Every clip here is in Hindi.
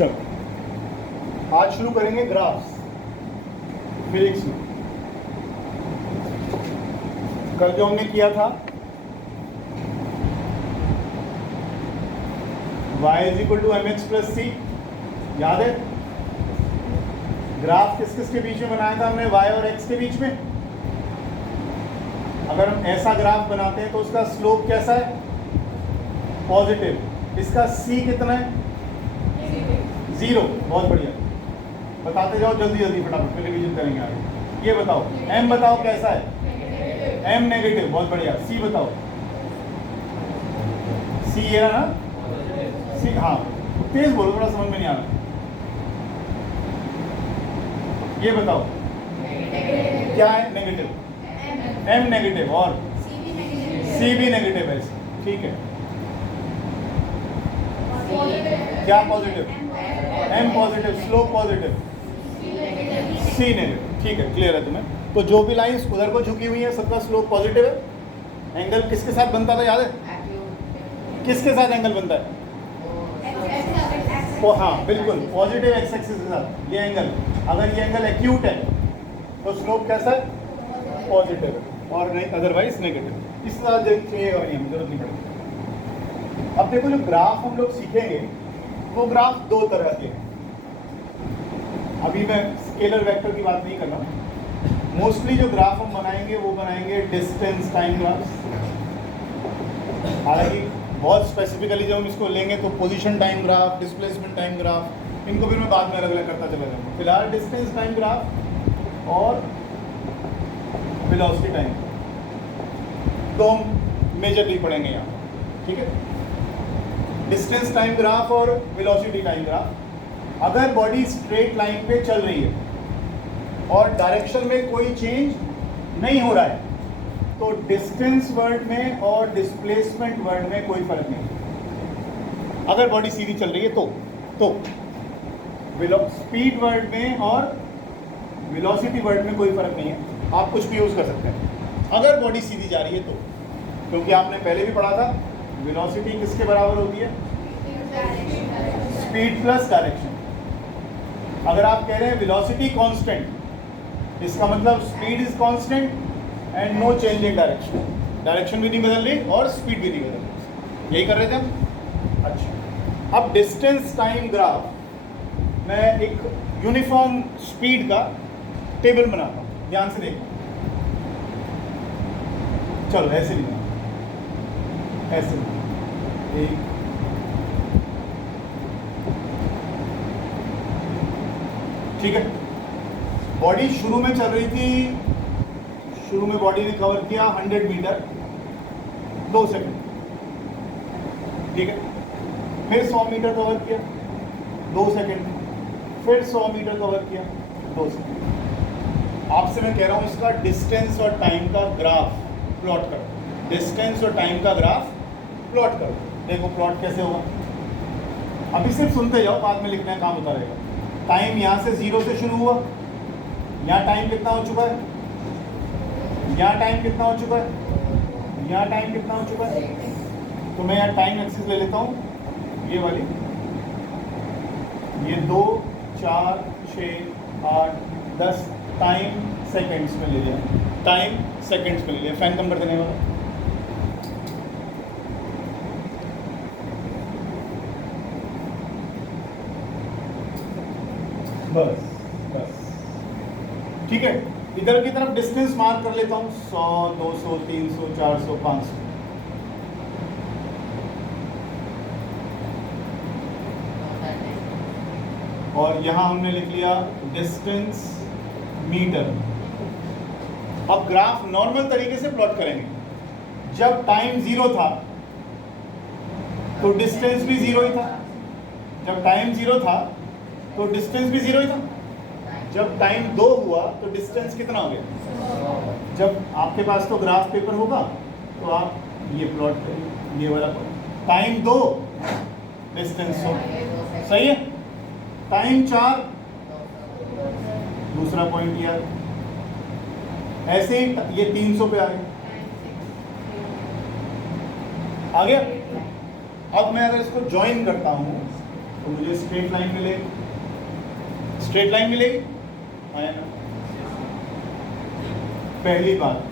चलो आज शुरू करेंगे ग्राफ्स फिजिक्स में। कल जो हमने किया था y is equal to mx plus C, याद है? ग्राफ किस किस के बीच में बनाया था हमने? y और x के बीच में। अगर हम ऐसा ग्राफ बनाते हैं तो उसका स्लोप कैसा है? पॉजिटिव। इसका c कितना है? 0। बहुत बढ़िया, बताते जाओ जल्दी जल्दी फटाफट, फिर रिवीजन करेंगे आगे। ये बताओ m बताओ कैसा है? m negative. बहुत बढ़िया। c बताओ। c ये है ना? c, हाँ तेज बोलो, थोड़ा समझ में नहीं आ रहा। ये बताओ क्या है? नेगेटिव। m नेगेटिव और c भी नेगेटिव है। ठीक है, क्या positive? m positive, slope positive, c negative. ठीक है, क्लियर है तुम्हें? तो जो भी लाइंस उधर को झुकी हुई है सबका स्लोप पॉजिटिव है। एंगल किसके साथ बनता था, याद है? किसके साथ एंगल बनता है? हाँ बिल्कुल, पॉजिटिव एक्स एक्सिस के साथ। ये एंगल, अगर ये एंगल एक्यूट है तो स्लोप कैसा है? पॉजिटिव है, और नहीं अदरवाइज नेगेटिव। इस साथ चाहिएगा नहीं, हमें जरूरत नहीं पड़ेगी। अब देखो, जो ग्राफ हम लोग सीखेंगे वो ग्राफ दो तरह के हैं। अभी मैं स्केलर वेक्टर की बात नहीं कर रहा। मोस्टली जो ग्राफ हम बनाएंगे वो बनाएंगे डिस्टेंस टाइम ग्राफ्स। हालांकि बहुत स्पेसिफिकली जब हम इसको लेंगे तो position time graph, displacement time graph, इनको भी मैं बाद में अलग अलग करता चला जाऊँगा। फिलहाल डिस्टेंस टाइम ग्राफ और वेलोसिटी टाइम, तो हम मेजरली पढ़ेंगे यहाँ। ठीक है, डिस्टेंस टाइम ग्राफ और वेलोसिटी टाइम ग्राफ। अगर बॉडी स्ट्रेट लाइन पे चल रही है और डायरेक्शन में कोई चेंज नहीं हो रहा है तो डिस्टेंस वर्ड में और डिस्प्लेसमेंट वर्ड में कोई फर्क नहीं। अगर बॉडी सीधी चल रही है तो स्पीड वर्ड में और वेलोसिटी वर्ड में कोई फर्क नहीं है, आप कुछ भी यूज़ कर सकते हैं। अगर बॉडी सीधी जा रही है तो, क्योंकि आपने पहले भी पढ़ा था वेलोसिटी किसके बराबर होती है? Speed plus direction. अगर आप कह रहे हैं वेलोसिटी कांस्टेंट, इसका मतलब speed is constant and no change in direction. Direction भी नहीं बदल रही और स्पीड भी नहीं बदल रही। यही कर रहे थे हम। अच्छा, अब डिस्टेंस टाइम ग्राफ, मैं एक यूनिफॉर्म स्पीड का टेबल बनाता हूँ, ध्यान से देखो। चलो ऐसे नहीं बना, ऐसे एक, ठीक है। बॉडी शुरू में चल रही थी, शुरू में बॉडी ने कवर किया 100 मीटर 2 सेकंड, ठीक है। फिर 100 मीटर कवर किया 2 सेकंड, फिर 100 मीटर कवर किया 2 सेकंड। आपसे मैं कह रहा हूँ इसका डिस्टेंस और टाइम का ग्राफ प्लॉट करो। डिस्टेंस और टाइम का ग्राफ प्लॉट करो। देखो प्लॉट कैसे होगा। अभी सिर्फ सुनते जाओ, बाद में लिखना काम होता रहेगा। टाइम यहाँ से 0 से शुरू हुआ, यहाँ टाइम कितना हो चुका है, यहाँ टाइम कितना हो चुका है, यहाँ टाइम कितना हो चुका है। तो मैं यहाँ टाइम एक्सिस ले लेता हूँ, ये वाली, ये 2 4 6 8 10 टाइम सेकंड्स में ले लिया, टाइम सेकंड्स में ले लिया। फैन कम कर देने वाला। बस बस, ठीक है। इधर की तरफ डिस्टेंस मार्क कर लेता हूँ, 100 200 300 400 500। और यहाँ हमने लिख लिया डिस्टेंस मीटर। अब ग्राफ नॉर्मल तरीके से प्लॉट करेंगे। जब टाइम 0 था तो डिस्टेंस भी 0 ही था। जब टाइम 0 था तो डिस्टेंस भी 0 ही था। जब टाइम 2 हुआ तो डिस्टेंस कितना हो गया? जब आपके पास तो ग्राफ पेपर होगा तो आप ये प्लॉट करिए, ये वाला प्लॉट। टाइम 2 डिस्टेंस 100, सही है। टाइम 4 दूसरा पॉइंट किया, ऐसे ही ये 300 पे आ गया। अब मैं अगर इसको ज्वाइन करता हूँ तो मुझे स्ट्रेट लाइन मिलेगी, स्ट्रेट लाइन मिलेगी, आया ना। पहली बात,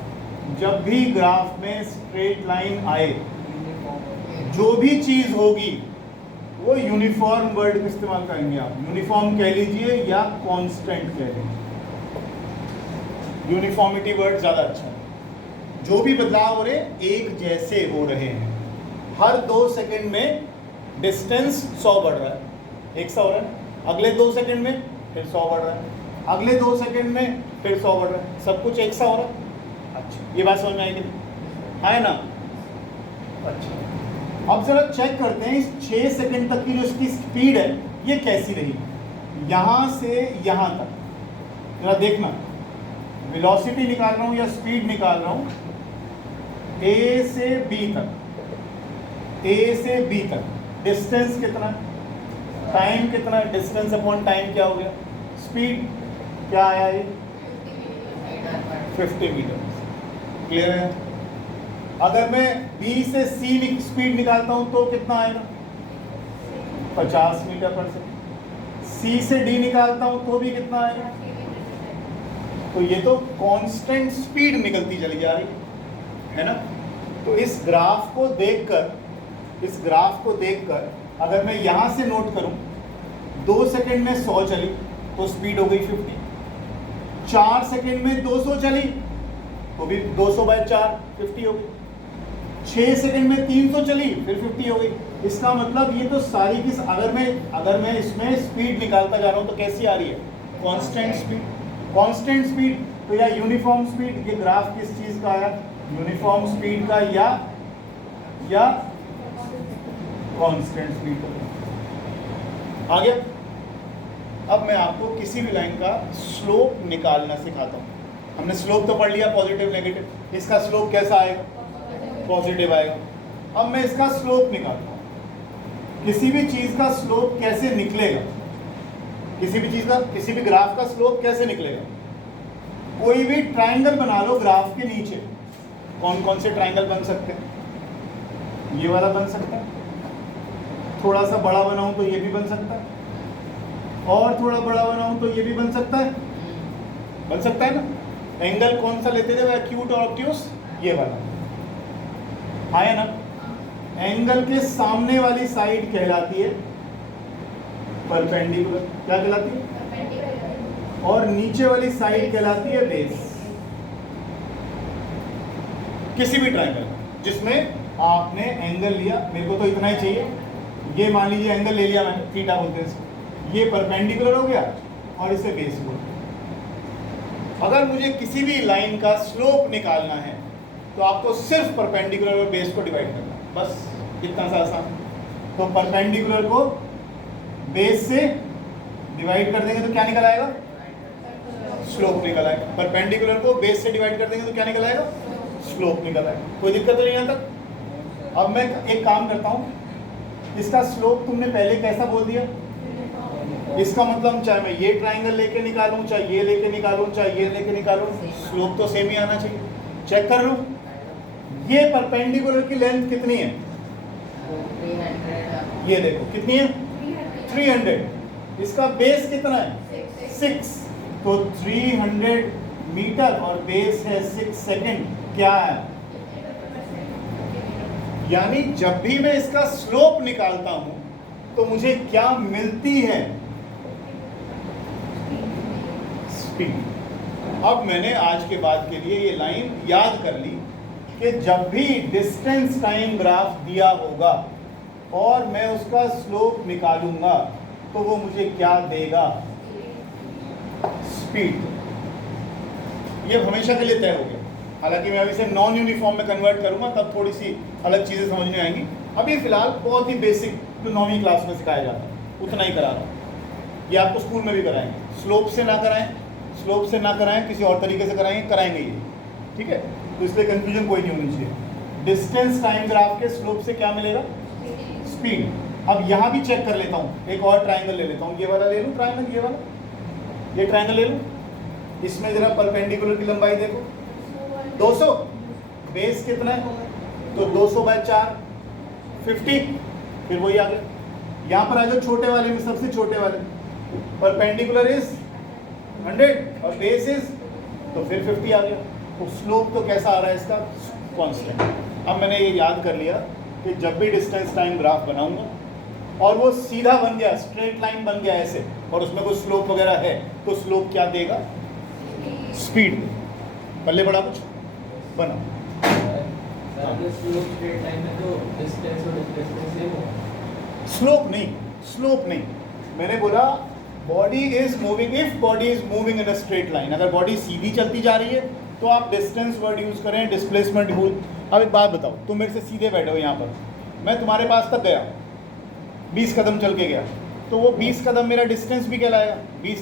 जब भी ग्राफ में स्ट्रेट लाइन आए, जो भी चीज होगी वो यूनिफॉर्म वर्ड का इस्तेमाल करेंगे आप। यूनिफॉर्म कह लीजिए या कांस्टेंट कह लीजिए, यूनिफॉर्मिटी वर्ड ज्यादा अच्छा है। जो भी बदलाव हो रहे एक जैसे हो रहे हैं। हर 2 सेकंड में डिस्टेंस 100 बढ़ रहा है, 100 हो रहा है, अगले 2 सेकंड में फिर 100 बढ़ रहा है, अगले 2 सेकंड में फिर 100 बढ़ रहा है, सब कुछ 100 हो रहा है। अच्छा, ये बात समझ में आएगी, है ना। अच्छा, अब जरा चेक करते हैं इस 6 सेकंड तक की जो इसकी स्पीड है ये कैसी रही, यहां से यहां तक। जरा देखना, वेलोसिटी निकाल रहा हूं या स्पीड निकाल रहा हूं, ए से बी तक, ए से बी तक डिस्टेंस कितना है, टाइम कितना है, डिस्टेंस अपॉन टाइम क्या हो गया, स्पीड क्या आया ये 50 मीटर। क्लियर है। अगर मैं B से C स्पीड निकालता हूं तो कितना आएगा 50 मीटर पर सेकंड। C से D निकालता हूं तो भी कितना आएगा, तो ये तो कांस्टेंट स्पीड निकलती चली जा रही है ना। तो इस ग्राफ को देखकर, इस ग्राफ को देखकर अगर मैं यहां से नोट करूं 2 सेकंड में 100 चली तो स्पीड हो गई 50, 4 सेकंड में 200 चली तो भी 200/4 50 हो गई, 6 सेकंड में 300 चली फिर 50 हो गई। इसका मतलब ये तो सारी की, अगर मैं इसमें स्पीड निकालता जा रहा हूं तो कैसी आ रही है, कांस्टेंट स्पीड। कांस्टेंट स्पीड तो या यूनिफॉर्म स्पीड, ये ग्राफ किस चीज का आया, यूनिफॉर्म स्पीड का या कांस्टेंट स्पीड का। आ गया। अब मैं आपको किसी भी लाइन का स्लोप निकालना सिखाता हूं। हमने स्लोप तो पढ़ लिया, पॉजिटिव नेगेटिव, इसका स्लोप कैसा आएगा, पॉजिटिव आएगा। अब मैं इसका स्लोप निकालता हूं। किसी भी चीज का स्लोप कैसे निकलेगा, किसी भी चीज का, किसी भी ग्राफ का स्लोप कैसे निकलेगा, कोई भी ट्रायंगल बना लो ग्राफ के नीचे। कौन कौन से ट्रायंगल बन सकते हैं, ये वाला बन सकता है, थोड़ा सा बड़ा बनाऊं तो ये भी बन सकता है, और थोड़ा बड़ा बनाऊं तो ये भी बन सकता है, बन सकता है ना। एंगल कौन सा लेते थे, एक्यूट और ऑब्ट्यूस, ये वाला आया ना। एंगल के सामने वाली साइड कहलाती है परपेंडिकुलर, क्या कहलाती है, और नीचे वाली साइड कहलाती है बेस। किसी भी ट्रायंगल जिसमें आपने एंगल लिया, मेरे को तो इतना ही चाहिए, ये मान लीजिए एंगल ले लिया मैंने, थीटा बोलते हैं, ये परपेंडिकुलर हो गया और इसे बेस बोलते हैं। अगर मुझे किसी भी लाइन का स्लोप निकालना है तो आपको सिर्फ परपेंडिकुलर और बेस को डिवाइड करना है, बस इतना सा आसान। तो परपेंडिकुलर को बेस से डिवाइड कर देंगे तो क्या निकल आएगा, स्लोप निकल आएगा। परपेंडिकुलर को बेस से डिवाइड कर देंगे तो क्या निकल आएगा, स्लोप निकल आएगा। कोई दिक्कत तो नहीं यहाँ तक। अब मैं एक काम करता हूँ, इसका स्लोप तुमने पहले कैसा बोल दिया, इसका मतलब चाहे मैं ये ट्रायंगल लेके निकालूं, चाहे ये लेके निकालूं, चाहे ये लेके निकालूं, स्लोप तो सेम ही आना चाहिए। चेक कर लूं, ये परपेंडिकुलर की लेंथ कितनी है, 300, ये देखो कितनी है 300। इसका बेस कितना है 6, तो 300 मीटर और बेस है 6 सेकंड, क्या है, यानी जब भी मैं इसका स्लोप निकालता हूं तो मुझे क्या मिलती है, स्पीड। अब मैंने आज के बाद के लिए ये लाइन याद कर ली कि जब भी डिस्टेंस टाइम ग्राफ दिया होगा और मैं उसका स्लोप निकालूंगा तो वो मुझे क्या देगा, स्पीड। ये हमेशा के लिए तय हो गया। हालांकि मैं अभी इसे नॉन यूनिफॉर्म में कन्वर्ट करूंगा तब थोड़ी सी अलग चीज़ें समझ में आएंगी। अभी फिलहाल बहुत ही बेसिक जो 9वीं क्लास में सिखाया जाता है उतना ही करा रहा हूँ। ये आपको स्कूल में भी कराएंगे, स्लोप से ना कराएं, स्लोप से ना कराएं, किसी और तरीके से कराएंगे ये, ठीक है। तो इसलिए कंफ्यूजन कोई नहीं होनी चाहिए। डिस्टेंस टाइम ग्राफ के स्लोप से क्या मिलेगा, स्पीड। अब यहाँ भी चेक कर लेता हूँ, एक और ट्राइंगल ले लेता हूँ, ये वाला ले लूँ ट्राइंगल, ये वाला, ये ट्राइंगल ले लूँ। इसमें जरा परपेंडिकुलर की लंबाई देखो 200, बेस कितना है, तो 200/4 50, फिर वही आ गया यहाँ पर आ जाओ छोटे वाले में, सबसे छोटे वाले, परपेंडिकुलर इज 100 और बेस इज, तो फिर 50 आ गया। तो स्लोप तो कैसा आ रहा है इसका, कांस्टेंट। अब मैंने ये याद कर लिया कि जब भी डिस्टेंस टाइम ग्राफ बनाऊंगा और वो सीधा बन गया, स्ट्रेट लाइन बन गया ऐसे, और उसमें कोई स्लोप वगैरह है, तो स्लोप क्या देगा, स्पीड। पल्ले बड़ा कुछ बना, स्लोप नहीं, मैंने बोला body is moving, if body is moving in a straight line, अगर बॉडी सीधी चलती जा रही है तो आप डिस्टेंस वर्ड यूज करें, डिस्प्लेसमेंट यूज। अब एक बात बताओ, तुम मेरे से सीधे बैठे हो यहाँ पर, मैं तुम्हारे पास तक गया, 20 कदम चल के गया, तो वो 20 कदम मेरा डिस्टेंस भी कहलाएगा, 20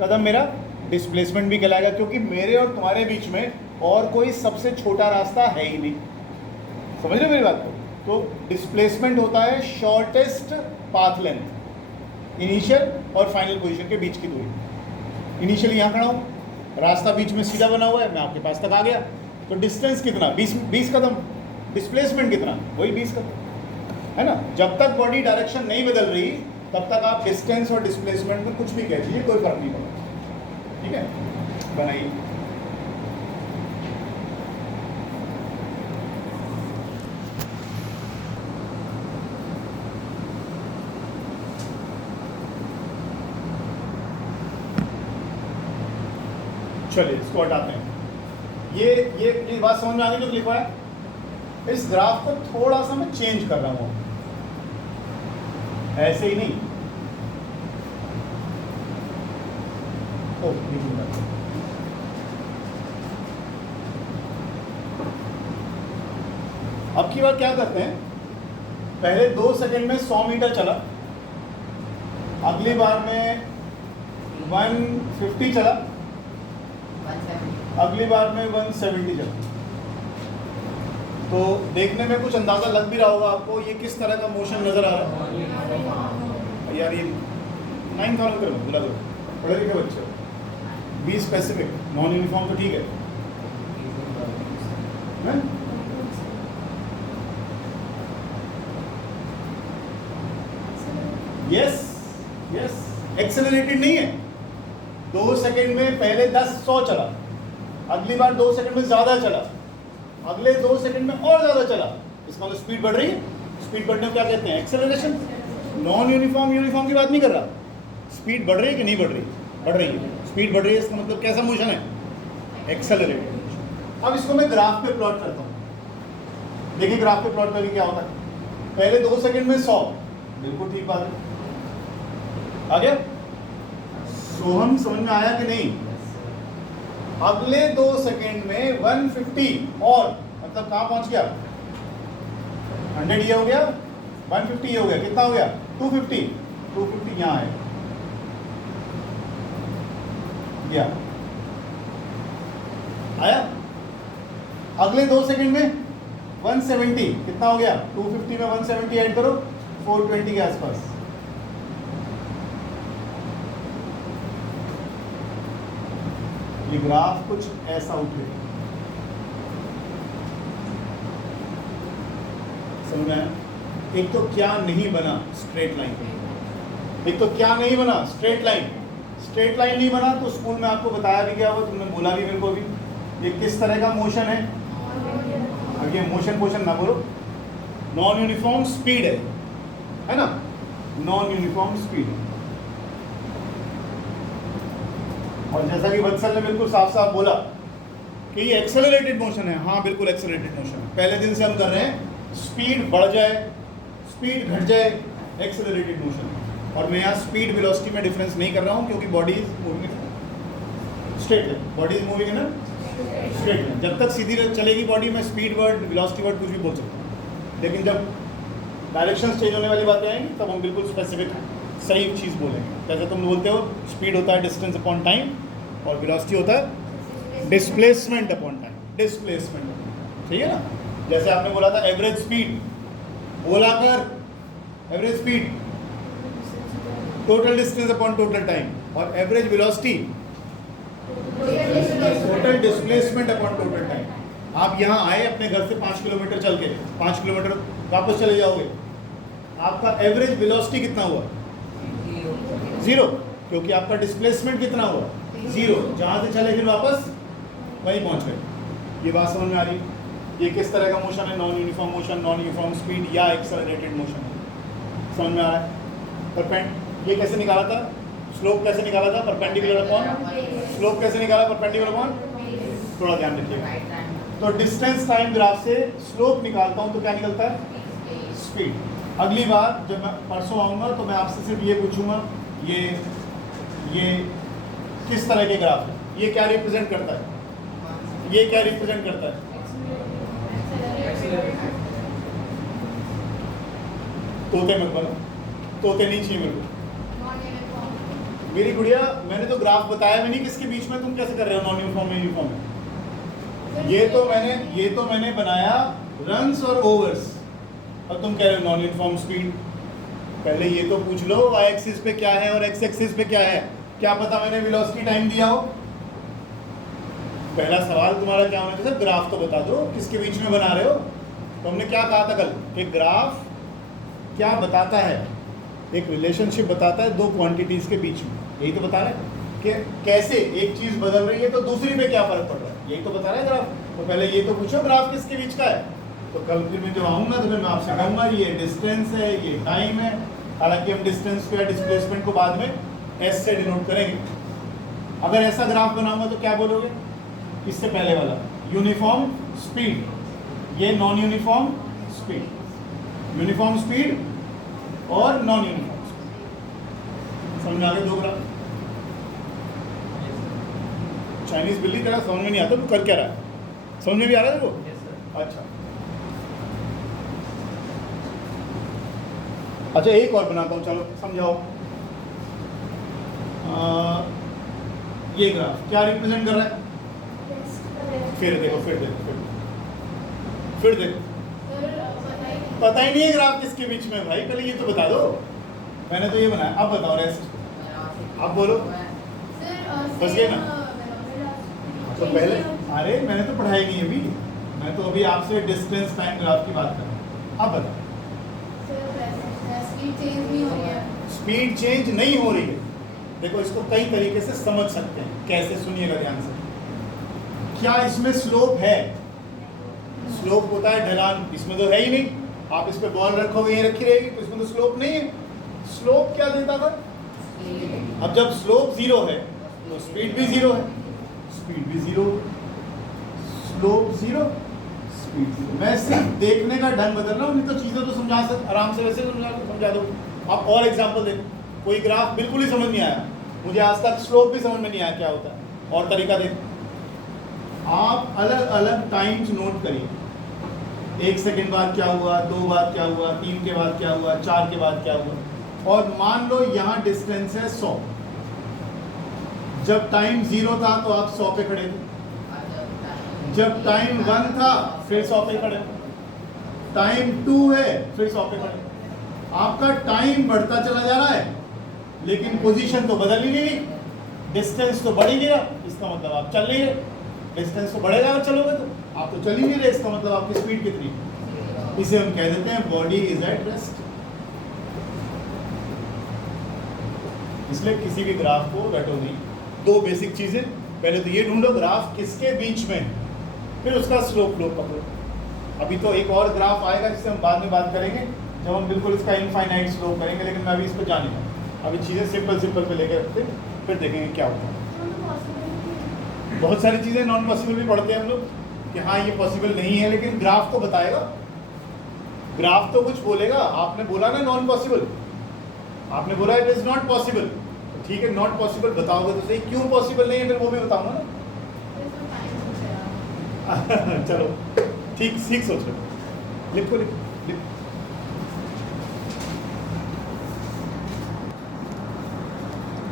कदम मेरा डिस्प्लेसमेंट भी कहलाएगा, क्योंकि मेरे और तुम्हारे बीच में और कोई सबसे छोटा रास्ता है ही नहीं। समझ रहे हो मेरी बात को? तो डिस्प्लेसमेंट होता है शॉर्टेस्ट पाथ लेंथ, इनिशियल और फाइनल पोजीशन के बीच की दूरी। इनिशियली यहाँ खड़ा हूँ, रास्ता बीच में सीधा बना हुआ है, मैं आपके पास तक आ गया, तो डिस्टेंस कितना, 20 कदम, डिस्प्लेसमेंट कितना, वही 20 कदम, है ना। जब तक बॉडी डायरेक्शन नहीं बदल रही तब तक आप डिस्टेंस और डिस्प्लेसमेंट में कुछ भी कह दीजिए, कोई फर्क नहीं पड़ता। ठीक है, बनाइए। चलिए इसको हटाते हैं। ये बात समझ में आ गई जो लिखा है। इस ग्राफ को थोड़ा सा मैं चेंज कर रहा हूँ, ऐसे ही नहीं, अब की बार क्या करते हैं, पहले 2 सेकंड में 100 मीटर चला, अगली बार में 150 चला, अगली बार में 170 चला। तो देखने में कुछ अंदाजा लग भी रहा होगा आपको, ये किस तरह का मोशन नजर आ रहा है। यार ये 9 कॉलम करो, बुला दो, पढ़े लिखे बच्चे, बी स्पेसिफिक, नॉन यूनिफॉर्म तो ठीक है, यस यस, एक्सेलरेटेड नहीं है। 2 सेकंड में पहले 100 चला, अगली बार 2 सेकंड में ज्यादा चला, अगले 2 सेकंड में और ज्यादा चला, इसका मतलब स्पीड बढ़ रही है। स्पीड बढ़ने को क्या कहते हैं, एक्सेलरेशन। नॉन यूनिफॉर्म की बात नहीं कर रहा, स्पीड बढ़ रही है कि नहीं बढ़ रही, बढ़ रही है, स्पीड बढ़ रही है, इसका मतलब कैसा मोशन है, एक्सेलरेटेड। अब इसको मैं ग्राफ पे प्लॉट करता हूँ, देखिए ग्राफ पे प्लॉट करके क्या होता है। पहले 2 सेकंड में 100, बिल्कुल ठीक बात है, आ गया सोहम, समझ में आया कि नहीं। अगले 2 सेकंड में 150 और, मतलब कहां पहुंच गया, 100 ये हो गया, 150 ये हो गया, कितना हो गया, 250 यहां है, गया, आया। अगले 2 सेकंड में 170, कितना हो गया, 250 में 170 ऐड करो, 420 के आसपास। ये ग्राफ कुछ ऐसा उठे, समझ में आया? एक तो क्या नहीं बना, स्ट्रेट लाइन, एक तो क्या नहीं बना, स्ट्रेट लाइन। स्ट्रेट लाइन नहीं बना तो स्कूल में आपको बताया भी क्या हुआ, तुमने बोला भी मेरे को भी, ये किस तरह का मोशन है। अब ये मोशन ना बोलो, नॉन यूनिफॉर्म स्पीड है ना, नॉन यूनिफॉर्म स्पीड। और जैसा कि वत्सल ने बिल्कुल साफ साफ बोला कि ये एक्सेलरेटेड मोशन है, हाँ बिल्कुल एक्सेलरेटेड मोशन है। पहले दिन से हम कर रहे हैं, स्पीड बढ़ जाए, स्पीड घट जाए, एक्सेलरेटेड मोशन। और मैं यहाँ स्पीड वेलोसिटी में डिफरेंस नहीं कर रहा हूँ, क्योंकि body is moving straight line, body is moving in straight line. जब तक सीधी चलेगी बॉडी में स्पीड वर्ड, वेलोसिटी वर्ड कुछ भी बोल सकता हूँ, लेकिन जब डायरेक्शन चेंज होने वाली बातें आएंगी तब हम बिल्कुल स्पेसिफिक सही चीज़ बोलेंगे। जैसे तुम बोलते हो स्पीड होता है डिस्टेंस अपॉन टाइम, और वेलोसिटी होता है डिस्प्लेसमेंट अपॉन टाइम, डिस्प्लेसमेंट, ठीक है ना। जैसे आपने बोला था एवरेज स्पीड, बोला कर average speed total distance upon total time, और average velocity total displacement upon total time. आप यहाँ आए अपने घर से 5 किलोमीटर चल के, 5 किलोमीटर वापस चले जाओगे, आपका एवरेज वेलोसिटी कितना हुआ? 0, क्योंकि आपका डिस्प्लेसमेंट कितना हुआ? 0। जहाँ से चले फिर वापस वहीं पहुँच गए। ये बात समझ में आ रही? ये किस तरह का मोशन है? Non uniform motion, non uniform speed या एक्सेलरेटेड मोशन। समझ में आ रहा है? ये कैसे निकाला था? स्लोप कैसे निकाला था? परपेंडिकुलर अपॉन स्लोप कैसे निकाला? Perpendicular upon. थोड़ा ध्यान रखिएगा। तो डिस्टेंस टाइम ग्राफ से स्लोप निकालता हूँ तो क्या निकलता है? स्पीड। अगली बार जब मैं परसों आऊँगा तो मैं आपसे सिर्फ ये पूछूंगा, ये किस तरह के ग्राफ है? ये क्या रिप्रेजेंट करता है? ये क्या रिप्रेजेंट करता है? तोते मत बनो, तोते नहीं चाहिए मेरे को। मेरी गुड़िया, मैंने तो ग्राफ बताया भी नहीं किसके बीच में, तुम कैसे कर रहे हो नॉन यूनिफॉर्म में यूनिफॉर्म में? ये तो मैंने बनाया रन्स और ओवर्स, और तुम कह रहे हो नॉन यूनिफॉर्म स्पीड। पहले ये तो पूछ लो y एक्सिस पे क्या है और x एक्सिस पे क्या है। क्या पता मैंने वेलोसिटी टाइम दिया हो। पहला सवाल तुम्हारा क्या होना चाहिए? ग्राफ तो बता दो किसके बीच में बना रहे हो। तो हमने क्या कहा था कल कि ग्राफ क्या बताता है? एक रिलेशनशिप बताता है दो क्वांटिटीज के बीच में। यही तो बता रहे हैं कि कैसे एक चीज बदल रही है तो दूसरी पे क्या फर्क पड़ रहा है। यही तो बता रहे हैं ग्राफ। तो पहले ये तो पूछो ग्राफ किसके बीच का है। तो कल फिर मैं जब आऊँगा तो फिर मैं आपसे कहूँगा ये डिस्टेंस है, ये टाइम है। हालांकि हम डिस्टेंस को या डिस्प्लेसमेंट को बाद में एस से डिनोट करेंगे। अगर ऐसा ग्राफ बनाऊंगा तो क्या बोलोगे? इससे पहले वाला यूनिफॉर्म स्पीड, ये non uniform speed, uniform speed और नॉन यूनिफॉर्म स्पीड। समझ में आ गए दो ग्राफ? चाइनीज बिल्ली तेरा समझ में नहीं आता, तू कर क्या रहा है? समझ में भी आ रहा है वो? अच्छा अच्छा, एक और बनाता हूँ, चलो समझाओ। ये ग्राफ क्या रिप्रेजेंट कर रहा है? फिर देखो पता ही नहीं है ग्राफ किसके बीच में भाई। पहले ये तो बता दो। मैंने तो ये बनाया, अब बताओ रेस्ट। अब बोलो, बस गए ना? तो पहले, अरे मैंने तो पढ़ाई नहीं अभी, मैं तो अभी आपसे डिस्टेंस टाइम ग्राफ की बात कर रहा हूँ। अब बताओ। स्पीड चेंज नहीं हो रही है। देखो इसको कई तरीके से समझ सकते हैं। कैसे? सुनिएगा ध्यान से। क्या इसमें स्लोप है? स्लोप होता है ढलान, इसमें तो है ही नहीं। आप इस पे बॉल रखोगे यहीं रखी रहेगी, तो इसमें तो स्लोप नहीं है। स्लोप क्या देता था? अब जब स्लोप 0 है तो स्पीड भी 0 है, स्पीड भी 0, स्लोप 0, स्पीड 0। मैं सिर्फ देखने का ढंग बदल रहा हूँ, नहीं तो चीज़ें तो समझा सकते आराम से, वैसे समझा दो। आप और एग्जाम्पल देखो। कोई ग्राफ बिल्कुल ही समझ नहीं आया, मुझे आज तक स्लोप भी समझ में नहीं आया क्या होता है। और तरीका देखो, आप अलग अलग टाइम्स नोट करिए। 1 सेकंड बाद क्या हुआ, 2 बाद क्या हुआ, 3 के बाद क्या हुआ, 4 के बाद क्या हुआ। और मान लो यहाँ डिस्टेंस है 100। जब टाइम 0 था तो आप 100 पे खड़े थे। जब टाइम 1 था फिर 100 पे खड़े। टाइम 2 है फिर 100 पे खड़े। आपका टाइम बढ़ता चला जा रहा है लेकिन पोजीशन तो बदल ही नहीं रही। डिस्टेंस तो बढ़ ही नहीं रहा, इसका मतलब आप चल नहीं रहे। डिस्टेंस तो बढ़ेगा अगर चलोगे तो, आप तो चल ही नहीं रहे, इसका मतलब आपकी स्पीड कितनी है। इसे हम कह देते हैं बॉडी इज एट रेस्ट। इसलिए किसी भी ग्राफ को रटो नहीं। 2 बेसिक चीजें, पहले तो ये ढूंढो ग्राफ किसके बीच में, फिर उसका स्लोप लो पकड़ो। अभी तो एक और ग्राफ आएगा जिससे हम बाद में बात करेंगे, जब हम बिल्कुल इसका इनफाइनाइट स्लोप करेंगे, लेकिन मैं अभी इस पर जाने का। अभी चीज़ें सिंपल पे लेकर रखते फिर देखेंगे क्या होता है। बहुत सारी चीज़ें नॉन पॉसिबल भी पढ़ते हैं हम लोग कि हाँ ये पॉसिबल नहीं है, लेकिन ग्राफ तो बताएगा, ग्राफ तो कुछ बोलेगा। आपने बोला ना नॉन पॉसिबल, आपने बोला इट इज़ नॉट पॉसिबल, ठीक है नॉट पॉसिबल बताओगे तो सही, क्यों पॉसिबल नहीं है फिर वो भी बताऊंगा ना। चलो ठीक सोच रहे, लिखो लिखो।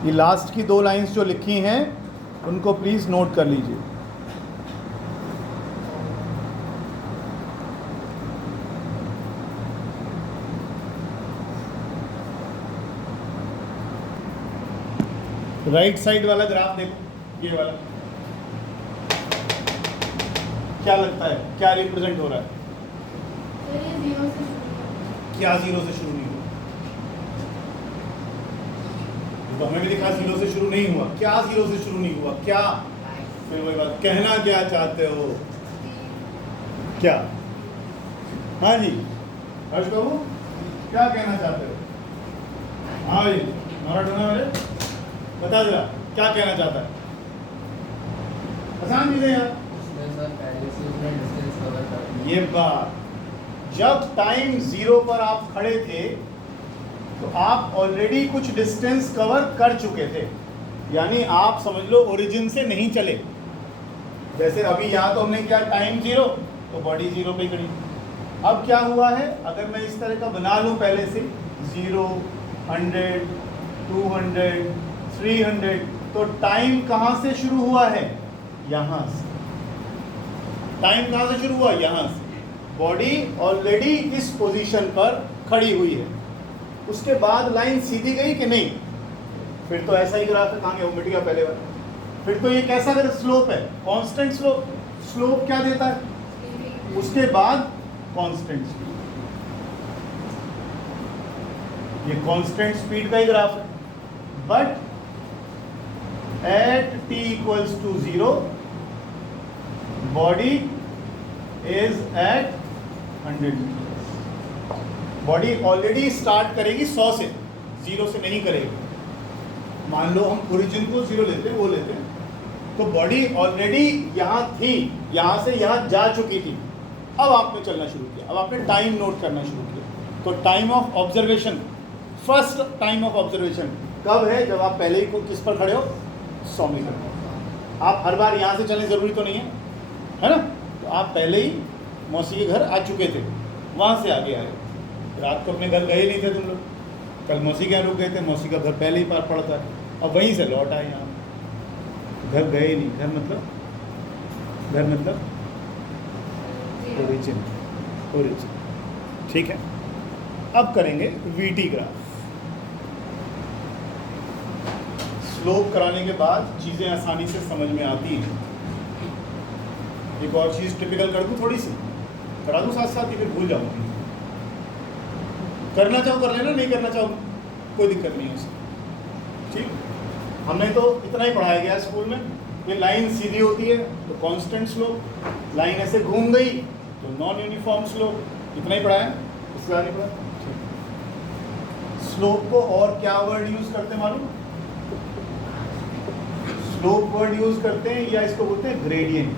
ये लास्ट की 2 लाइंस जो लिखी हैं उनको प्लीज़ नोट कर लीजिए। राइट साइड वाला ग्राफ देखो, ये वाला क्या लगता है, क्या रिप्रेजेंट हो रहा है? क्या 0 से शुरू नहीं हो? तो हमें भी दिखा 0 से शुरू नहीं हुआ। क्या 0 से शुरू नहीं हुआ? क्या? फिर वही बात, कहना क्या चाहते हो? क्या? हाँ जी हर्ष बाबू, क्या कहना चाहते हो? हाँ भाई मैराडोना वाले, बता जरा क्या कहना चाहता है? आसान चीजें यार। ये बात, जब टाइम 0 पर आप खड़े थे तो आप ऑलरेडी कुछ डिस्टेंस कवर कर चुके थे, यानी आप समझ लो ओरिजिन से नहीं चले। जैसे अभी यहाँ तो हमने किया टाइम 0, तो बॉडी 0 पे खड़ी। अब क्या हुआ है, अगर मैं इस तरह का बना लूँ पहले से 0, 100, 200, 300, तो टाइम कहाँ से शुरू हुआ है? यहाँ से। टाइम कहाँ से शुरू हुआ? यहाँ से। बॉडी ऑलरेडी इस पोजीशन पर खड़ी हुई है, उसके बाद लाइन सीधी गई कि नहीं? फिर तो ऐसा ही ग्राफ है, कहाँ गया वो, मिट गया पहले वाला। फिर तो ये कैसा स्लोप है? Constant slope. स्लोप क्या देता है? उसके बाद कांस्टेंट स्पीड। ये कांस्टेंट स्पीड का ही ग्राफ है। But at t equals to 0 body is at 100 meter. Body already start करेगी 100 से, 0 से नहीं करेगी। मान लो हम ओरिजिन को 0 लेते हैं, वो लेते हैं, तो बॉडी ऑलरेडी यहाँ थी, यहाँ से यहाँ जा चुकी थी। अब आपने चलना शुरू किया, अब आपने टाइम नोट करना शुरू किया। तो time of observation, first time of observation कब है? जब आप पहले ही को किस पर खड़े हो? 100 मीटर। आप हर बार यहाँ से चलने ज़रूरी तो नहीं है ना? तो आप पहले ही मौसी के घर आ चुके थे, वहाँ से आगे आए। रात को अपने घर गए नहीं थे तुम लोग, कल मौसी के यहाँ रुक गए थे, मौसी का घर पहले ही पार पड़ता है, अब वहीं से लौट आए यहाँ। घर गए नहीं, घर मतलब ओरिजिन, ओरिजिन। ठीक है, अब करेंगे वीटी ग्राफ। स्लोप कराने के बाद चीज़ें आसानी से समझ में आती हैं। एक और चीज़ टिपिकल कर दूँ, थोड़ी सी करा दूँ साथ साथ ही, फिर भूल जाऊँगी। करना चाहो कर लेना, नहीं करना चाहो कोई दिक्कत नहीं है उसमें। ठीक, हमने तो इतना ही पढ़ाया गया स्कूल में। ये लाइन सीधी होती है तो कांस्टेंट स्लोप, लाइन ऐसे घूम गई तो नॉन यूनिफॉर्म स्लोप, इतना ही पढ़ाया, इससे ज़्यादा नहीं पढ़ा। स्लोप को और क्या वर्ड यूज करते हैं मालूम? स्लोप वर्ड यूज करते हैं, या इसको बोलते हैं ग्रेडियंट।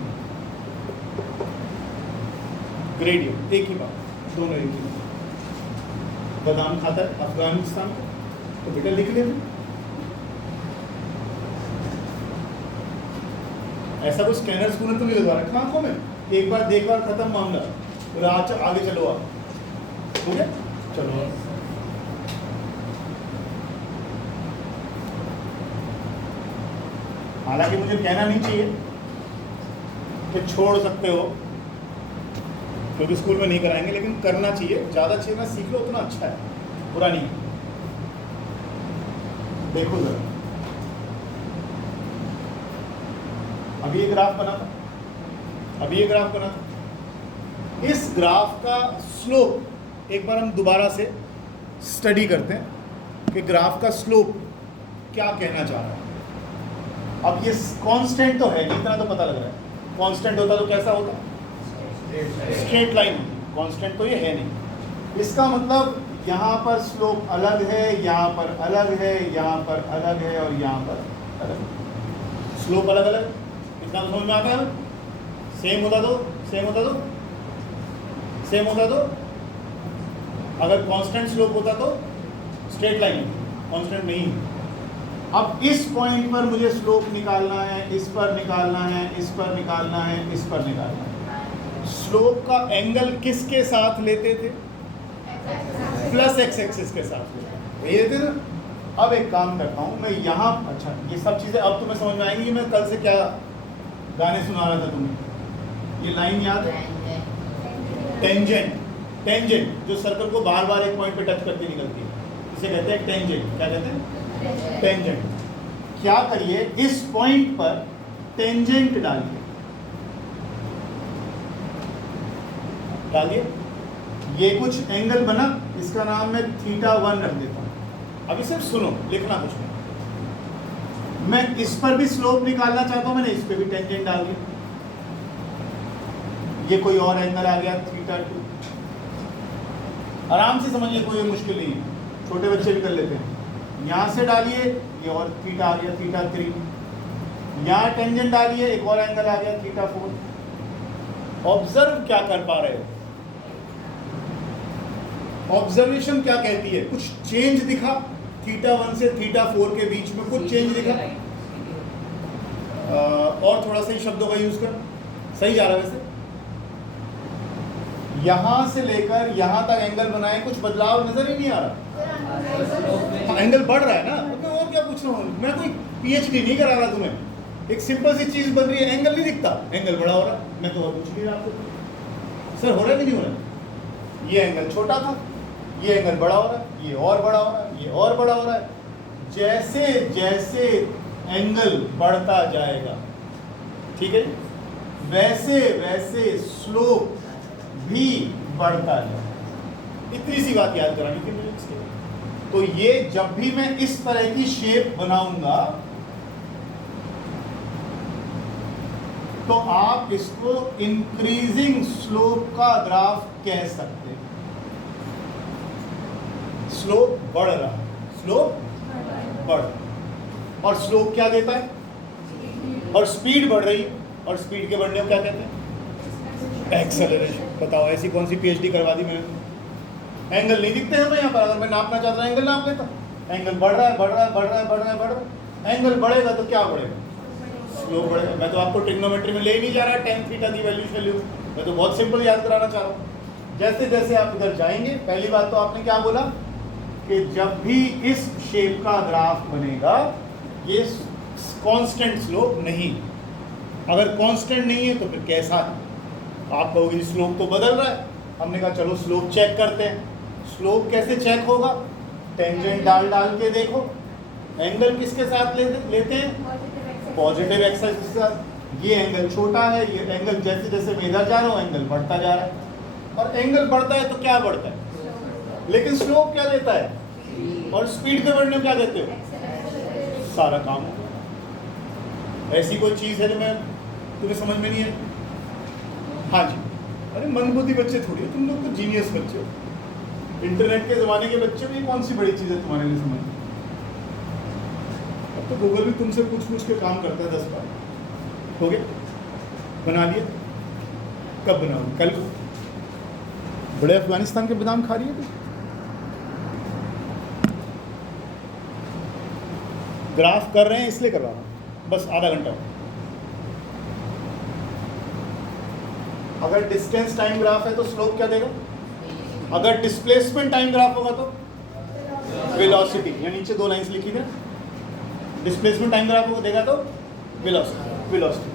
ग्रेडियंट एक ही बात, दोनों एक ही बात। बादाम खाता है अफगानिस्तान को, तो बेटा लिख लिया। ऐसा कोई स्कैनर स्कूनर तो नहीं लगवा रखा आंखों में? एक बार देख बार खत्म मामला, तो आगे चलो आप। ठीक है, चलो आप। हालांकि मुझे कहना नहीं चाहिए कि छोड़ सकते हो, क्योंकि स्कूल में नहीं कराएंगे, लेकिन करना चाहिए। ज़्यादा चाहिए ना सीख लो उतना अच्छा है, बुरा नहीं है। देखो जरा, अभी ये ग्राफ बना था, अभी ये ग्राफ बना था। इस ग्राफ का स्लोप एक बार हम दोबारा से स्टडी करते हैं कि ग्राफ का स्लोप क्या कहना चाह रहा है। अब ये कांस्टेंट तो है नहीं, इतना तो पता लग रहा है। कांस्टेंट होता तो कैसा होता? Straight line. कांस्टेंट तो ये है नहीं। इसका मतलब यहाँ पर स्लोप अलग है, यहाँ पर अलग है, यहाँ पर अलग है, और यहाँ पर अलग है। स्लोप अलग अलग, इतना तो समझ में आता है। सेम होता तो सेम होता तो सेम होता तो अगर कांस्टेंट स्लोप होता तो स्ट्रेट लाइन, कांस्टेंट नहीं। अब इस पॉइंट पर मुझे स्लोप निकालना है, इस पर निकालना है, इस पर निकालना है, इस पर निकालना है। स्लोप का एंगल किसके साथ लेते थे? प्लस एक्स एक्सिस के साथ लेते थे ना। अब एक काम करता हूँ मैं यहाँ, अच्छा ये सब चीज़ें अब तुम्हें समझ में आएंगी कि मैं कल से क्या गाने सुना रहा था तुम्हें। ये लाइन याद है? टेंजेंट। टेंजेंट जो सर्कल को बार बार एक पॉइंट पे टच करके निकलती है, इसे कहते हैं टेंजेंट। क्या कहते हैं? टेंजेंट। क्या करिए, इस पॉइंट पर टेंजेंट डालिए, डालिए। ये कुछ एंगल बना, इसका नाम मैं θ1 रख देता हूँ। अभी सिर्फ सुनो, लिखना कुछ नहीं। मैं इस पर भी स्लोप निकालना चाहता हूं, मैंने इस पे भी टेंजेंट डाल दिया, ये कोई और एंगल आ गया θ2। आराम से समझिए, कोई मुश्किल नहीं है, छोटे बच्चे भी कर लेते हैं। यहां से डालिए, ये और θ आ गया θ3, यहां टेंजेंट डालिए, एक और एंगल आ गया θ4। ऑब्जर्व क्या कर पा रहे हो, ऑब्जर्वेशन क्या कहती है, कुछ चेंज दिखा θ1 से θ4 के बीच में, कुछ चेंज दिखा? और थोड़ा सा ही शब्दों का यूज कर, सही जा रहा है वैसे। यहां से लेकर यहां तक एंगल बनाए, कुछ बदलाव नजर ही नहीं आ रहा। एंगल बढ़ रहा है ना, मैं और क्या पूछ रहा हूँ, मैं कोई पीएचडी नहीं करा रहा तुम्हें, एक सिंपल सी चीज बन रही है, एंगल नहीं दिखता, एंगल बड़ा हो रहा है। मैं तो और कुछ नहीं रहा आपको, सर हो रहा है कि नहीं हो रहा है? ये एंगल छोटा था, ये एंगल बड़ा हो रहा है, ये और बड़ा हो रहा है, ये और बड़ा हो रहा है। जैसे जैसे एंगल बढ़ता जाएगा, ठीक है, वैसे वैसे स्लोप भी बढ़ता जाएगा। इतनी सी बात याद करानी थी मुझे इसके। तो ये जब भी मैं इस तरह की शेप बनाऊंगा तो आप इसको इंक्रीजिंग स्लोप का ग्राफ कह सकते हैं। स्लोप बढ़ रहा है, स्लोप बढ़, और स्लोप क्या देता है, और स्पीड बढ़ रही है, और स्पीड के बढ़ने को क्या कहते हैं, एक्सेलरेशन। बताओ ऐसी कौन सी पीएचडी करवा दी मैंने? एंगल नहीं दिखते हैं यहाँ पर, अगर मैं नापना चाहता हूँ एंगल नाप लेता। एंगल बढ़ रहा है, बढ़ रहा है, बढ़ रहा है, बढ़ रहा है, बढ़ रहा है, एंगल बढ़ेगा तो क्या बढ़ेगा, स्लोप बढ़ेगा। मैं तो आपको ट्रिग्नोमेट्री में ले ही नहीं जा रहा, tan थीटा की वैल्यू, मैं तो बहुत सिंपल याद कराना चाह रहा हूँ। जैसे जैसे आप इधर जाएंगे, पहली बात तो आपने क्या बोला कि जब भी इस शेप का ग्राफ बनेगा ये कांस्टेंट स्लोप नहीं, अगर कांस्टेंट नहीं है तो फिर कैसा है? आप कहोगे स्लोप तो बदल रहा है। हमने कहा चलो स्लोप चेक करते हैं। स्लोप कैसे चेक होगा? टेंजेंट डाल डाल के देखो, एंगल किसके साथ लेते हैं, पॉजिटिव एक्सिस के साथ। ये एंगल छोटा है, ये एंगल जैसे जैसे मैं इधर जा रहा हूँ एंगल बढ़ता जा रहा है, और एंगल बढ़ता है तो क्या बढ़ता है, लेकिन स्लोप क्या देता है, और स्पीड के बढ़ने को क्या देते हो, सारा काम हो। ऐसी कोई चीज़ है जो मैं तुम्हें समझ में नहीं है? हाँ जी, अरे मंदबुद्धि बच्चे थोड़ी हो तुम लोग, तो जीनियस बच्चे हो। इंटरनेट के ज़माने के बच्चे भी कौन सी बड़ी चीज़ है तुम्हारे लिए समझ? अब तो गूगल भी तुमसे पूछ के काम करता है 10 बार। हो गया, बना लिया? कब बनाओ? कल को? बड़े अफगानिस्तान के बादाम खा रही है तू? ग्राफ कर रहे हैं इसलिए करवा रहा हूँ, बस आधा घंटा। अगर डिस्टेंस टाइम ग्राफ है तो स्लोप क्या देगा? अगर डिस्प्लेसमेंट टाइम ग्राफ होगा तो वेलोसिटी। या नीचे 2 लाइंस लिखी थी, डिस्प्लेसमेंट टाइम ग्राफ को देगा तो वेलोसिटी।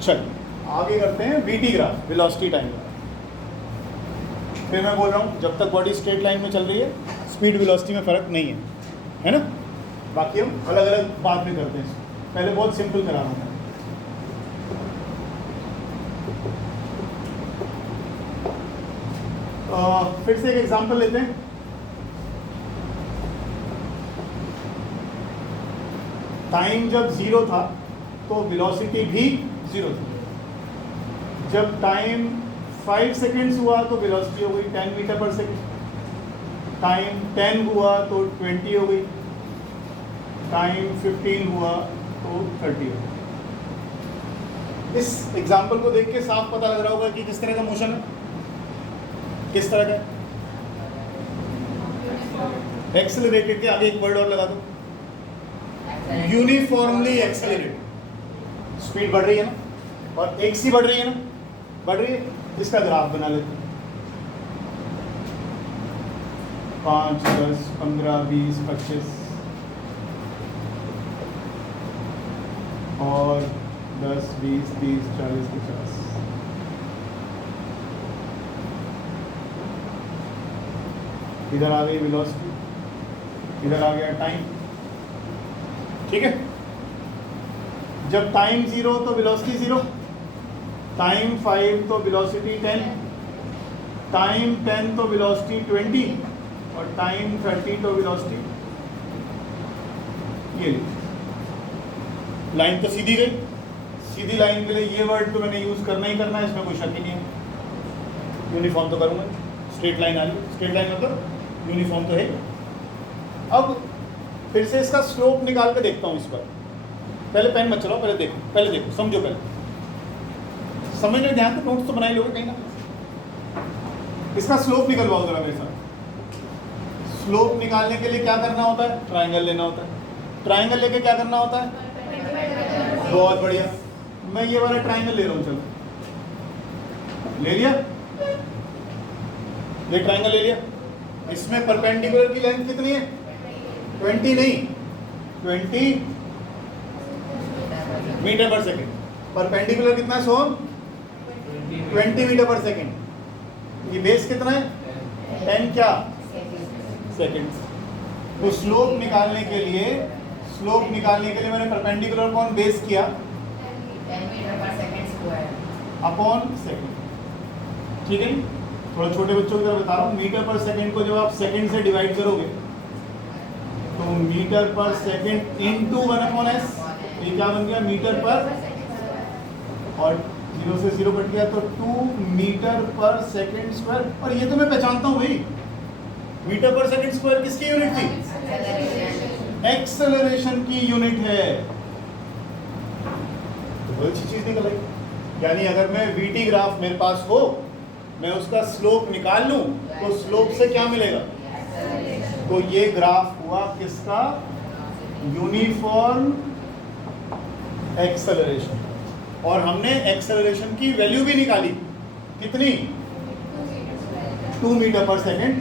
चलिए आगे करते हैं VT graph, velocity time graph. फिर मैं बोल रहा हूँ जब तक बॉडी स्ट्रेट लाइन में चल रही है स्पीड वेलोसिटी में फर्क नहीं है ना? बाकी हम अलग अलग बाद में करते हैं, पहले बहुत सिंपल करा रहा हूँ। फिर से एक एग्जांपल लेते हैं। टाइम जब 0 था तो वेलोसिटी भी 0 थी। जब टाइम 5 सेकेंड्स हुआ तो वेलोसिटी हो गई 10 मीटर पर सेकेंड। टाइम 10 हुआ तो 20 हो गई। टाइम 15 हुआ तो 30 हो गई। इस एग्जाम्पल को देख के साफ पता लग रहा होगा कि किस तरह का मोशन है, किस तरह का। एक्सेलरेटेड के आगे एक वर्ड और लगा दो, यूनिफॉर्मली एक्सेलरेटेड। स्पीड बढ़ रही है ना, और एक सी बढ़ रही है ना, बढ़ रही है। इसका ग्राफ बना लेते हैं। 5, 10, 15, 20, 25 और 10, 20, 30, 40, 50। इधर आ गई वेलोसिटी, इधर आ गया टाइम। ठीक है, जब टाइम 0 तो वेलोसिटी 0, टाइम 5 तो वेलोसिटी 10, टाइम 10 तो वेलोसिटी 20, और टाइम 30 तो वेलोसिटी ये लाइन तो सीधी गई। सीधी लाइन के लिए ये वर्ड तो मैंने यूज करना ही करना है, इसमें कोई शक ही नहीं है। यूनिफॉर्म तो करूंगा, स्ट्रेट लाइन आ रही, स्ट्रेट लाइन मतलब यूनिफॉर्म तो है। अब फिर से इसका स्लोप निकाल के देखता हूँ इस पर। पहले पेन मत चलाओ, पहले देखो समझो, पहले समझने ध्यान से नोट्स तो बनाई लोगे कहीं ना। इसका स्लोप निकलवाओ जरा मेरे साथ। स्लोप निकालने के लिए क्या करना होता है? ट्राइंगल लेना होता है। ट्राइंगल लेके क्या करना होता है? बहुत बढ़िया, मैं ये वाला ट्राइंगल ले रहा हूँ। चलो ले लिया, ये ट्राइंगल ले लिया। इसमें परपेंडिकुलर की लेंथ कितनी है? 20 नहीं, 20 मीटर पर सेकेंड। परपेंडिकुलर कितना है सोहम? 20 मीटर पर सेकेंड। ये बेस कितना है? 10 क्या सेकेंड। तो स्लोप निकालने के लिए मैंने परपेंडिकुलर अपॉन बेस किया 10 metre per second square upon second. ठीक है, थोड़ा छोटे बच्चों की तरह बता रहा हूँ। मीटर पर सेकेंड को जब आप सेकेंड से डिवाइड करोगे तो मीटर पर सेकेंड इंटू 1/s, ये क्या बन गया? मीटर पर, और 0 से 0 कट गया तो 2 मीटर पर सेकेंड स्क्वायर। और ये तो मैं पहचानता हूँ भाई, मीटर पर सेकेंड स्क्वायर किसकी यूनिट थी? एक्सेलरेशन की यूनिट है। तो बहुत अच्छी चीज निकल आई। यानी अगर मैं वीटी ग्राफ मेरे पास हो, मैं उसका स्लोप निकाल लूं तो स्लोप से क्या मिलेगा? तो ये ग्राफ हुआ किसका? Uniform acceleration. और हमने एक्सेलरेशन की वैल्यू भी निकाली, कितनी? 2 मीटर पर सेकेंड।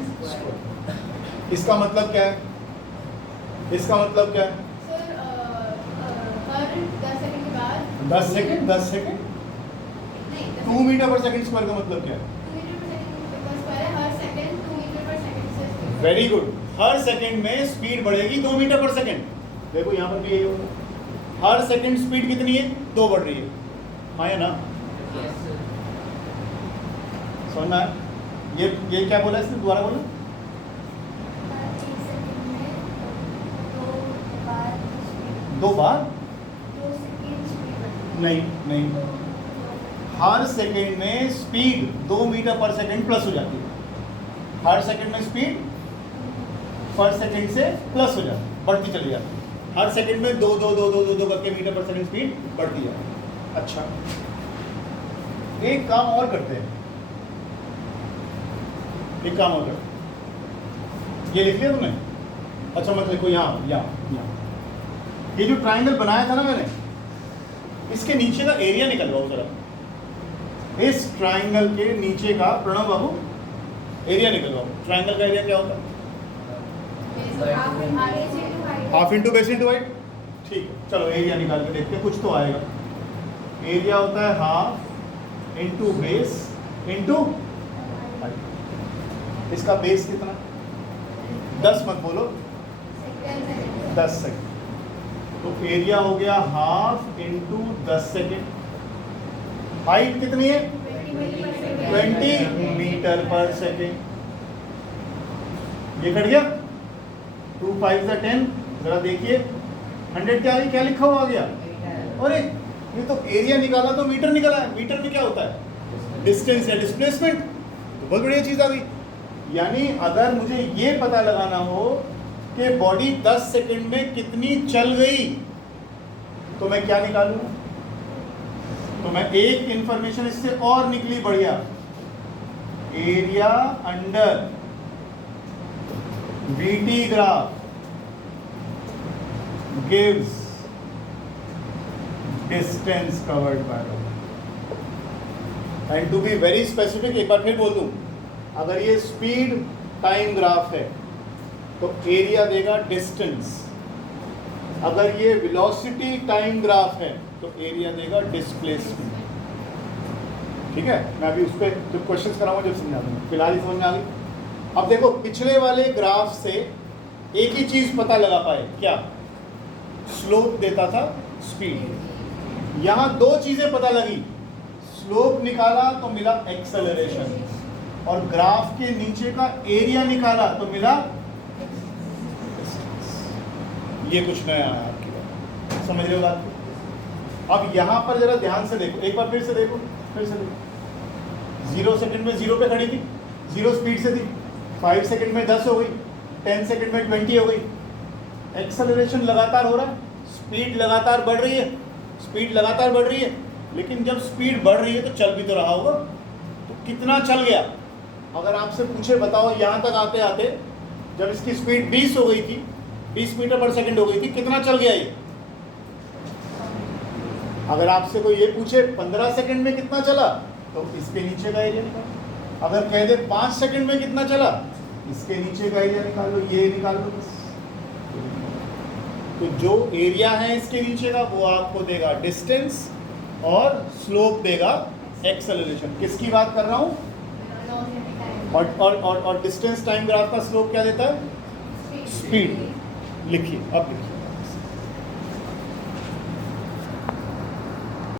इसका मतलब क्या है? इसका मतलब क्या है? सर हर 10 सेकंड के बाद 10 सेकेंड। नहीं 2 मीटर पर सेकेंड स्क्वायर का मतलब क्या है? 2 मीटर पर सेकंड का स्क्वायर है, हर सेकंड 2 मीटर पर सेकंड से स्पीड। Very good. हर सेकेंड में स्पीड बढ़ेगी 2 मीटर पर सेकेंड। देखो यहाँ पर भी यही होगा। हर सेकेंड स्पीड कितनी है? 2 बढ़ रही है। हाँ या ना? समझ में आया? ये क्या बोला इसने? दोबारा बोला। 1 सेकंड में 2 बार? 2 सेकंड स्पीड नहीं, हर सेकेंड में स्पीड 2 मीटर पर सेकेंड प्लस हो जाती है। हर सेकेंड में स्पीड पर सेकेंड से प्लस हो जाती है, बढ़ती चली जाती है। हर सेकेंड में 2 करके मीटर पर सेकेंड स्पीड बढ़ती है। अच्छा, एक काम और करते हैं, एक काम और करते हैं। ये लिख लिया तुमने? अच्छा मत लिखो, यहाँ ये जो ट्राइंगल बनाया था ना मैंने, इसके नीचे का एरिया निकलवाओ जरा। इस ट्राइंगल के नीचे का, प्रणव बाबू, एरिया निकलवाओ। ट्राइंगल का एरिया क्या होता है? Half into base into height. ठीक है, चलो एरिया निकाल के देखते हैं, कुछ तो आएगा। एरिया होता है half into base into height. इसका बेस कितना? 10 मत बोलो, 10 सेकेंड। तो एरिया हो गया हाफ इंटू 10 सेकेंड। हाइट कितनी है? 20 मीटर पर सेकेंड। ये कट गया। 2 5 10। जरा देखिए 100 क्या क्या लिखा हुआ आ गया? अरे ये तो एरिया निकाला तो मीटर निकला है। मीटर में क्या होता है? डिस्टेंस या डिस्प्लेसमेंट। तो बहुत बढ़िया चीज आ गई। यानी अगर मुझे ये पता लगाना हो कि बॉडी 10 सेकंड में कितनी चल गई, तो मैं क्या निकालूं? तो मैं एक इंफॉर्मेशन इससे और निकली बढ़िया, area under VT graph gives distance covered by road. And to be very specific, एक बार फिर बोल दूं, अगर ये स्पीड टाइम ग्राफ है तो एरिया देगा डिस्टेंस। अगर ये वेलोसिटी टाइम ग्राफ है तो एरिया देगा डिस्प्लेसमेंट। ठीक है, मैं अभी उस पर जब क्वेश्चंस कराऊंगा जब समझा दूंगा, फिलहाल ही समझ में आ गई। अब देखो पिछले वाले ग्राफ से एक ही चीज पता लगा पाए, क्या? स्लोप देता था, स्पीड। यहां 2 चीजें पता लगी, स्लोप निकाला तो मिला एक्सेलरेशन। और ग्राफ के नीचे का एरिया निकाला तो मिला ये कुछ नया आया आपकी बात, समझ रहे हो बात को? अब यहाँ पर जरा ध्यान से देखो, एक बार फिर से देखो, 0 सेकंड में 0 पे खड़ी थी, 0 स्पीड से थी, 5 सेकंड में 10 हो गई, 10 सेकंड में 20 हो गई। एक्सेलरेशन लगातार हो रहा है, स्पीड लगातार बढ़ रही है, स्पीड लगातार बढ़ रही है, लेकिन जब स्पीड बढ़ रही है तो चल भी तो रहा होगा, तो कितना चल गया? अगर आपसे पूछे बताओ यहाँ तक आते आते जब इसकी स्पीड 20 हो गई थी, 20 मीटर पर सेकंड हो गई थी, कितना चल गया ये? अगर आपसे कोई ये पूछे 15 सेकंड में कितना चला, तो इसके नीचे का एरिया निकालो। अगर कह दे 5 सेकंड में कितना चला, इसके नीचे का एरिया निकाल लो, ये निकाल लो बस। तो जो एरिया है इसके नीचे का वो आपको देगा डिस्टेंस और स्लोप देगा एक्सेलरेशन। किसकी बात कर रहा हूँ? और डिस्टेंस टाइम ग्राफ का स्लोप क्या देता है? स्पीड। लिखिए, अब लिखिए।